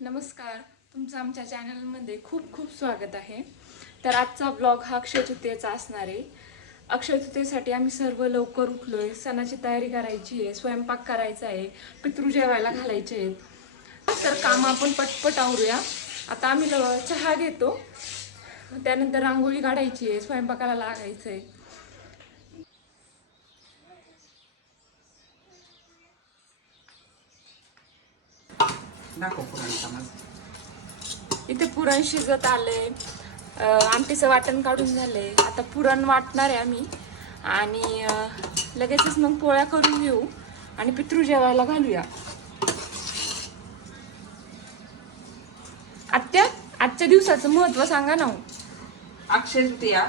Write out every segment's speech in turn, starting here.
नमस्कार, तुमचं आमच्या चॅनलमध्ये खूप खूप स्वागत आहे. तर आजचा ब्लॉग हा अक्षय तृतीयेचा असणार आहे. अक्षय तृतीयेसाठी आम्ही सर्व लवकर उठलोय. सणाची तयारी करायची आहे, स्वयंपाक करायचा आहे, पितृ जेवायला घालायचे आहेत. तर काम आपण पटपट आवरूया. आता आम्ही चहा घेतो, त्यानंतर रांगोळी काढायची आहे, स्वयंपाकाला लागायचं आहे. इथे पुरण शिजत आले, आमटीचं वाटण काढून झाले. आता पुरण वाटणार आहे आम्ही आणि लगेचच मग पोळ्या करून घेऊ आणि पितृ जेवायला घालूया. आत्या, आजच्या दिवसाचं महत्व सांगा ना. अक्षय तृतीया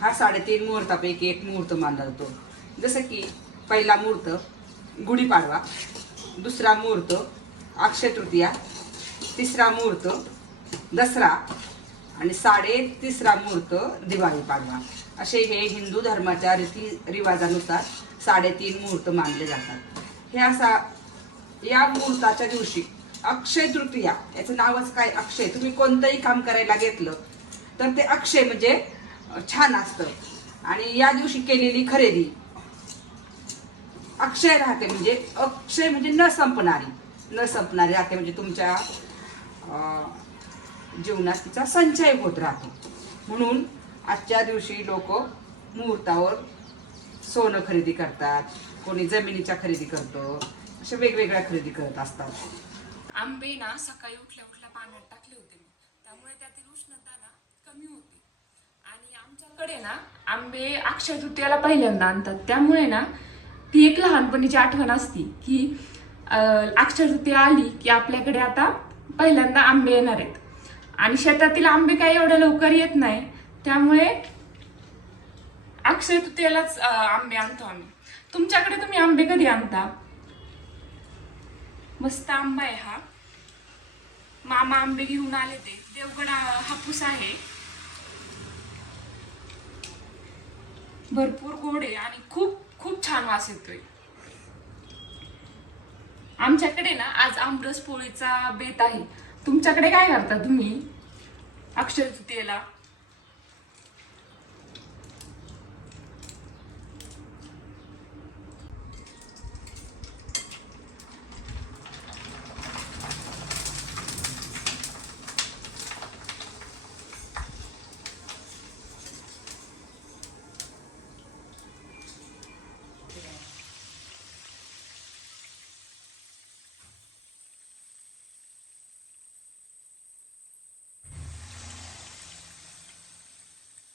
हा 3.5 मुहूर्तापैकी एक मुहूर्त मानला जातो. जसं की पहिला मुहूर्त गुढीपाडवा, दुसरा मुहूर्त अक्षय तृतीया, तिसरा मुहूर्त दसरा आणि 3.5 मुहूर्त दिवाळी पाडवा. असे हे हिंदू धर्माच्या रीतिरिवाजानुसार 3.5 मुहूर्त मानले जातात. हे असा या मुहूर्ताच्या दिवशी अक्षय तृतीया, याचं नावच काय अक्षय. तुम्ही कोणतंही काम करायला घेतलं तर ते अक्षय म्हणजे छान असतं. आणि या दिवशी केलेली खरेदी अक्षय राहते. म्हणजे अक्षय म्हणजे न संपणारी राहते. म्हणजे तुमच्या जीवनात तिचा संचय होत राहतो. म्हणून आजच्या दिवशी लोक मुहूर्तावर सोनं खरेदी करतात, कोणी जमिनीच्या खरेदी करतो, अशा वेगवेगळ्या खरेदी करत असतात. आंबे ना सकाळी उठल्या उठल्या पाण्यात टाकले होते मी, त्यामुळे त्यातील उष्णता ना कमी होते. आणि आमच्याकडे ना आंबे अक्षय तृतीयाला पहिल्यांदा आणतात, त्यामुळे ना ती एक लहानपणीची आठवण असती की अक्षय तृतीया आली की आपल्याकडे आता पहिल्यांदा आंबे येणार आहेत. आणि शेतातील आंबे काही एवढ्या लवकर येत नाही, त्यामुळे अक्षय तृतीयालाच आंबे आणतो आम्ही. तुमच्याकडे तुम्ही आंबे कधी आणता? मस्त आंबा आहे हा. मामा आंबे घेऊन आले, ते देवगड हापूस आहे, भरपूर गोड आहे आणि खूप खूप छान वास येतोय. आमच्याकडे ना आज आमरस पोळीचा बेत आहे. तुमच्याकडे काय करता तुम्ही अक्षय तृतीयेला?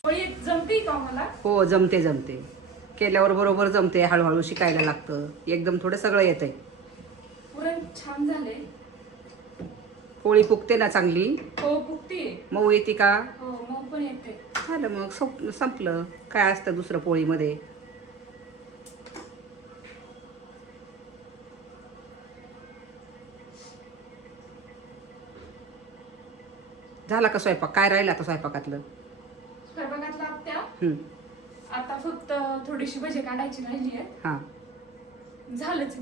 पोळी जमते का मला? हो, जमते. केल्यावर बरोबर जमते. हळूहळू शिकायला लागतं. एकदम थोडं सगळं येतंय. पुरण छान झाले. पोळी फुगते ना चांगली? हो, फुगते. मऊ येते का? हो, मग पण येते. झालं मग, संपलं. काय असतं दुसरं पोळीमध्ये? झाला का स्वयंपाक? काय राहिलं आता स्वयंपाकातलं? स्वयंपाकातला आत्या हम्म. आता फक्त थोडीशी भजी काढायची राहिली आहे, हा. झालंच.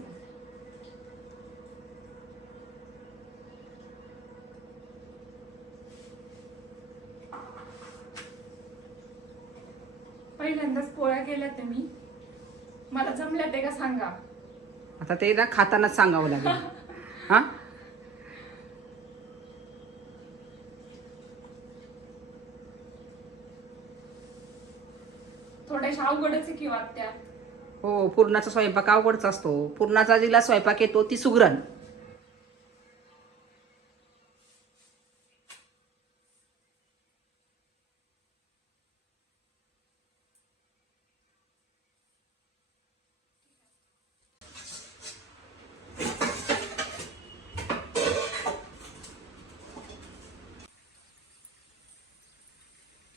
पहिल्यांदाच पोळ्या केल्या तर मी, मला जमल्या ते का सांगा. आता ते ना खातानाच सांगावं लागेल. हा. थोड्याशा अवघडच आहे किंवा त्या. हो, पुरणाचा स्वयंपाक अवघडच असतो. पुरणाचा जिला स्वयंपाक येतो ती सुगरण.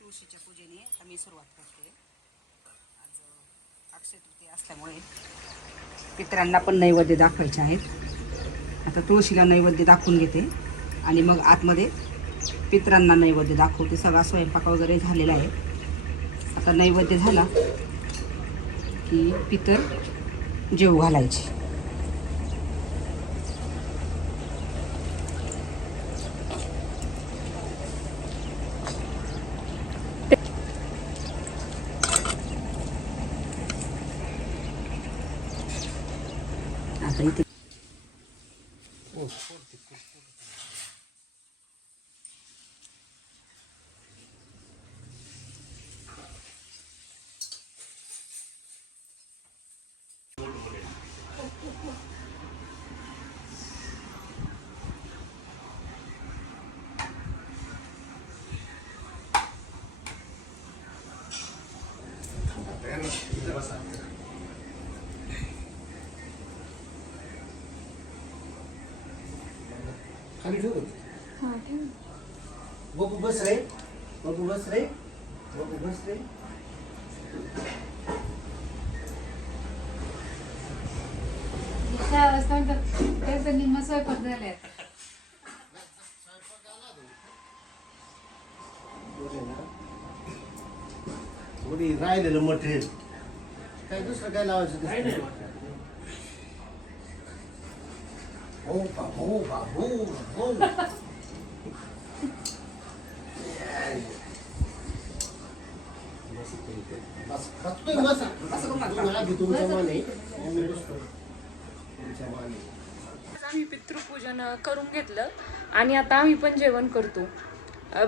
तुळशीच्या पूजेने आम्ही सुरुवात करते. आज अक्षय तृतीया असल्यामुळे पितरांना पण नैवेद्य दाखवायचे आहेत. आता तुळशीला नैवेद्य दाखवून घेते आणि मग आतमध्ये पितरांना नैवेद्य दाखवते. सगळा स्वयंपाक वगैरे झालेला आहे. आता नैवेद्य झाला की पितर जेवू घालायचे. आता इथे खाली ठेवू बघू बस रे बघू बस रे बघू बस रे निम्मा स्वयंपाक झाले थोडी राहिलेलं मटेरियल काय दुसरं काय लावायचं ते? हो बाबू बाबू हो बस बसतोय बस तुम्ही आधी तुमच्या माने मी बसतो तुमच्या माने आम्ही पितृपूजन करून घेतलं आणि आता आम्ही पण जेवण करतो.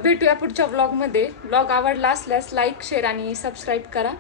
भेटूया पुढच्या व्लॉगमध्ये. व्लॉग आवडला असल्यास लाईक शेअर आणि सबस्क्राईब करा.